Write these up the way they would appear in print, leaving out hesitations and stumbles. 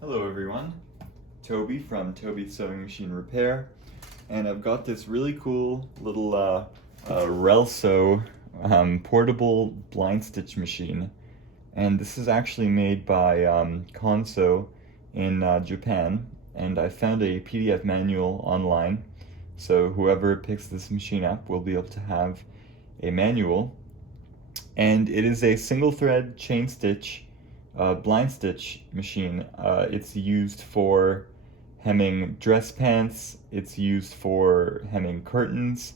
Hello everyone, Toby from Toby's Sewing Machine Repair, and I've got this really cool little Relsew portable blind stitch machine, and this is actually made by Consew in Japan, and I found a PDF manual online, so whoever picks this machine up will be able to have a manual, and it is a single thread chain stitch blind stitch machine. It's used for hemming dress pants, it's used for hemming curtains,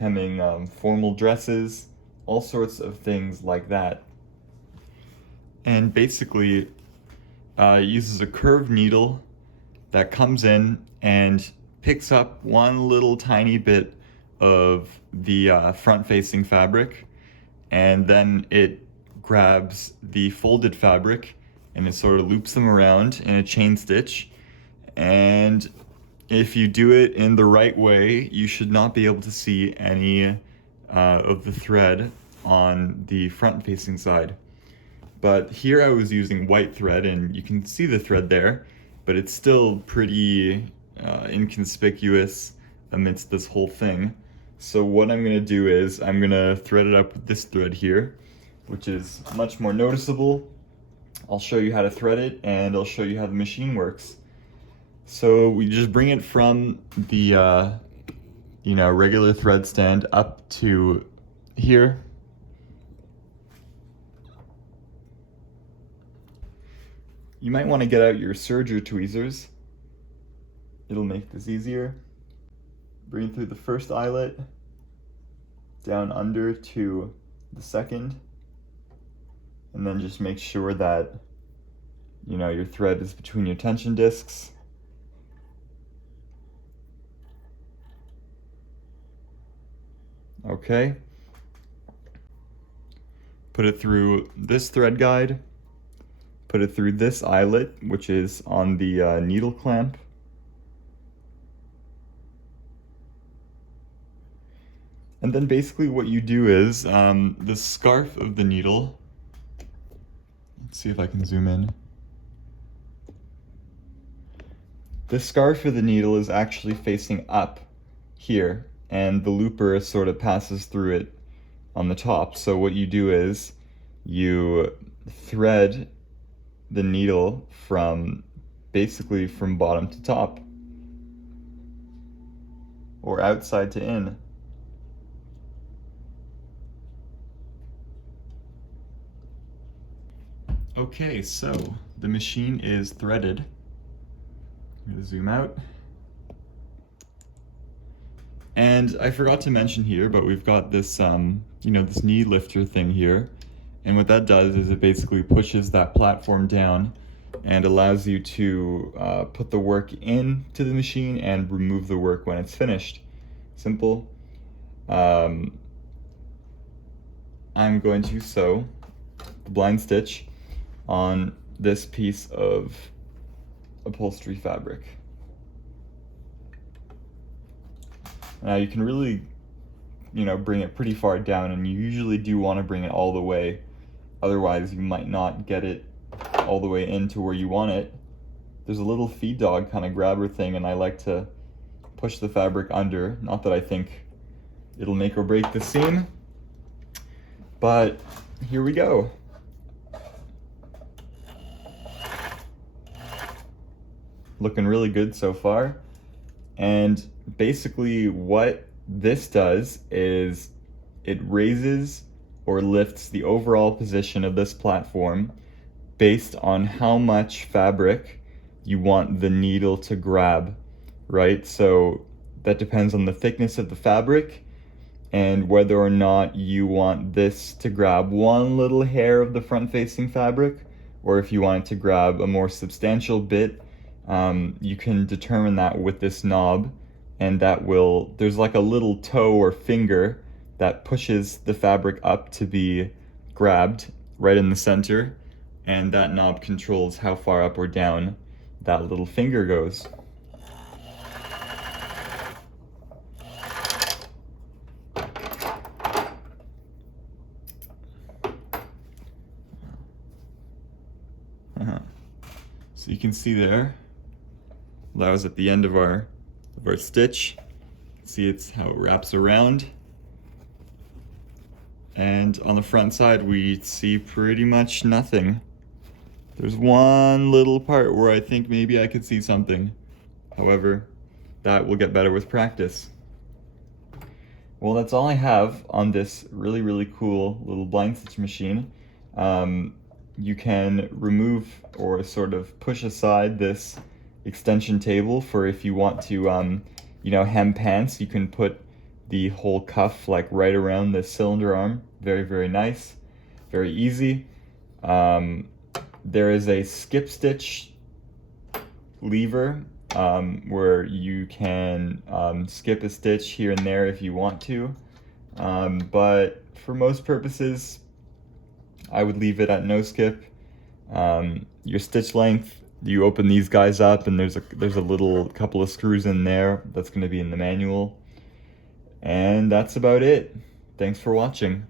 hemming formal dresses, all sorts of things like that. And basically, it uses a curved needle that comes in and picks up one little tiny bit of the front-facing fabric, and then it grabs the folded fabric and it sort of loops them around in a chain stitch. And if you do it in the right way, you should not be able to see any of the thread on the front facing side. But here I was using white thread, and you can see the thread there, but it's still pretty inconspicuous amidst this whole thing. So what I'm going to do is I'm going to thread it up with this thread here, which is much more noticeable. I'll show you how to thread it, and I'll show you how the machine works. So we just bring it from the regular thread stand up to here. You might want to get out your serger tweezers. It'll make this easier. Bring it through the first eyelet, down under to the second, and then just make sure that your thread is between your tension discs. Okay. Put it through this thread guide, put it through this eyelet, which is on the needle clamp. And then basically what you do is, the scarf of the needle, let's see if I can zoom in. The scarf of the needle is actually facing up here, and the looper sort of passes through it on the top. So what you do is you thread the needle basically from bottom to top, or outside to in. Okay, so the machine is threaded. I'm gonna zoom out. And I forgot to mention here, but we've got this, this knee lifter thing here. And what that does is it basically pushes that platform down and allows you to put the work into the machine and remove the work when it's finished. Simple. I'm going to sew the blind stitch on this piece of upholstery fabric. Now you can really, bring it pretty far down, and you usually do want to bring it all the way. Otherwise, you might not get it all the way into where you want it. There's a little feed dog kind of grabber thing, and I like to push the fabric under. Not that I think it'll make or break the seam, but here we go. Looking really good so far. And basically what this does is it raises or lifts the overall position of this platform based on how much fabric you want the needle to grab, right? So that depends on the thickness of the fabric and whether or not you want this to grab one little hair of the front-facing fabric, or if you want it to grab a more substantial bit. You can determine that with this knob, and there's like a little toe or finger that pushes the fabric up to be grabbed right in the center, and that knob controls how far up or down that little finger goes. So you can see there, that was at the end of our stitch. See it's how it wraps around. And on the front side we see pretty much nothing. There's one little part where I think maybe I could see something. However, that will get better with practice. Well, that's all I have on this really cool little blind stitch machine. You can remove or sort of push aside this extension table for if you want to, you know, hem pants. You can put the whole cuff like right around the cylinder arm. Very nice, very easy. There is a skip stitch lever where you can skip a stitch here and there if you want to, but for most purposes I would leave it at no skip. Your stitch length, you open these guys up and there's a little couple of screws in there that's going to be in the manual, and that's about it. Thanks for watching.